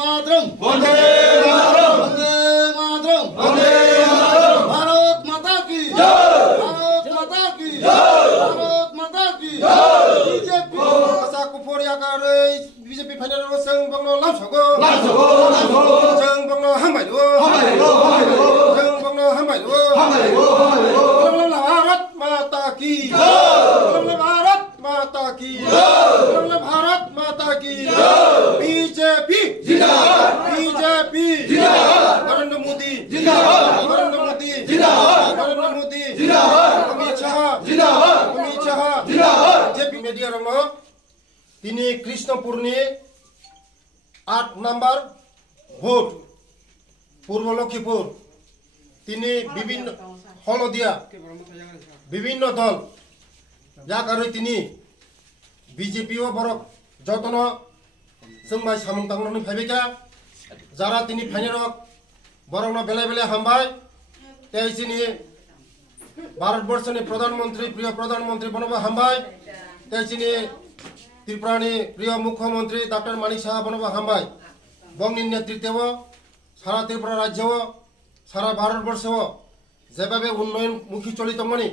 मातरम वंदे मातरम वंदे मातरम वंदे मातरम भारत माता की जय भारत माता की जय भारत माता की जय बीजेपी आसा कुफोरिया करे बीजेपी फाइनल जों बंगलो लामसगो लामसगो जों बंगलो हामबायदो जों बंगलो हामबायदो भारत माता की जय भारत माता की जय भारत माता की जय बीजेपी जिंदाबाद बीजेपी जिंदाबाद नरेंद्र मोदी जिंदाबाद नरेंद्र मोदी जिंदाबाद नरेंद्र मोदी जिंदाबाद अमित शाह जिंदाबाद जिंदाबाद जेपी मीडिया रंग दिनै कृष्णपुरनि 8 नम्बर भोट पूर्व लखीपुर दिनै विभिन्न हलदिया विभिन्न दल जाकारै दिनै बीजेपी बरक जतन जोंबाय सामुं तांनानै फायबायका जारा दिनै फाइनेलक बरकनो बेले बेले हामबाय तेजिनि भारतवर्षनि प्रधानमंत्री प्रिय प्रधानमंत्री बनबो हामबाय तेजिनि त्रिपुरानि प्रिय मुख्यमंत्री डॉक्टर मानिक साहा बनबो हामबाय बंगनि नेतृत्व सारा त्रिपुरा राज्य सारा भारतवर्ष जेबाबे उन्नयनमुखी चलितमनि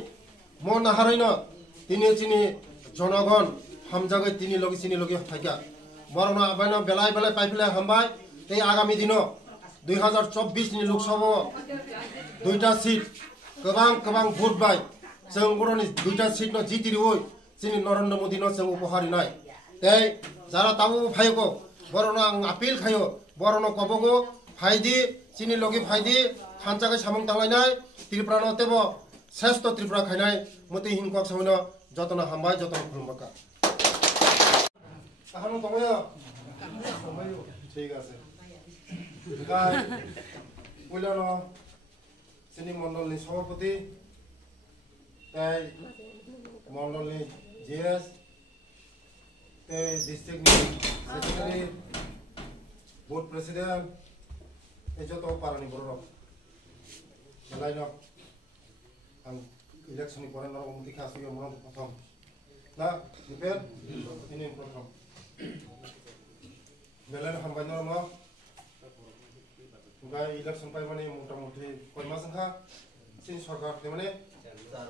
मन नाहारैनो दिनै जोंनि जनगण हामजागै दिनै लगे फायगा बरनो आबायनो बेलाय बेलाय पाइपलाय हामबाय ते आगामी दिनो 2024 नि लोकसभा दुईटा सीट गोबां भोट बाय जों बरनि दुईटा सीट न जितिरिवै जोंनि नरेंद्र मोदी न जों उपहार होनाय ते जारा ताबो फायगो बरनो आं आपिल खायो बरनो कबगो फायदि जोंनि लगे फायदि खानचागै सामुं तांलायनाय त्रिपुरानो तेबो श्रेष्ठ त्रिपुरा खायनाय मते हिंकक समयनो जतन हामबाय जतन खुलुमबाका आहानो तमया ठीक আছে गाय उलानो जोंनि मण्डलनि सभापति ताय मण्डलनि जीएस ताय डिस्ट्रिक्टनि सेक्रेटारि बोर्ड प्रेसिडेंट जत पारानि बरक लाइन आं इलेक्शननि परायनाव उमुति खासियो मन प्रथम ना दिपेन ini प्रथम बेलान हामबायनो म गाय इलेक्शन पाइ माने मोटामोटी कय मास संखा सिन सरकार ते माने 4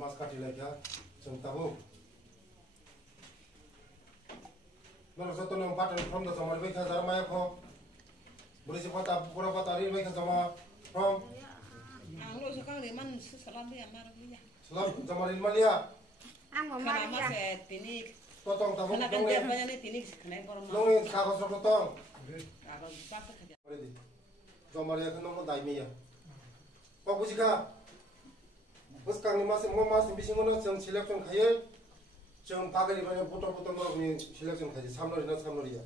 मास काटिलायखा जों ताबो नर जतन पाटन फ्रम द समर बैखा जारमाया ख बुरिसि पता पुरा पता रि बैखा जमा फ्रम आंलो सकांनि मान सलाम दे आमार गैया सलाम जमारिन मालिया आं मामा से तिनी ततंग ताबो दङ देरबायानि तिनी खनाय गरम नोंनि कागज ततंग कागज पास खाजा जमारिया खनो दाइमिया पबुजिका बस कांनि मासे म मास बिसिङनो जों सिलेक्शन खायो जों पागलि बाय फटो नरनि सिलेक्शन खायो सामनरिया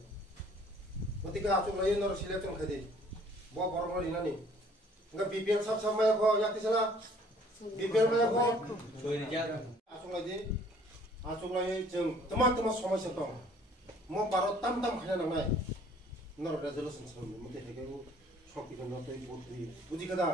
गतिके आचुलाय नर सिलेक्शन खादि ब Barmal लिनानि nga BPL sab samaya ko yakisala BPL maya ko आचुलाय जों तमा समस्या दं म भारत ताम खाना नांनाय नर रेजोल्यूशन सामने मते हेगौ सकिगोन नतै बुद्धि बुजिखदा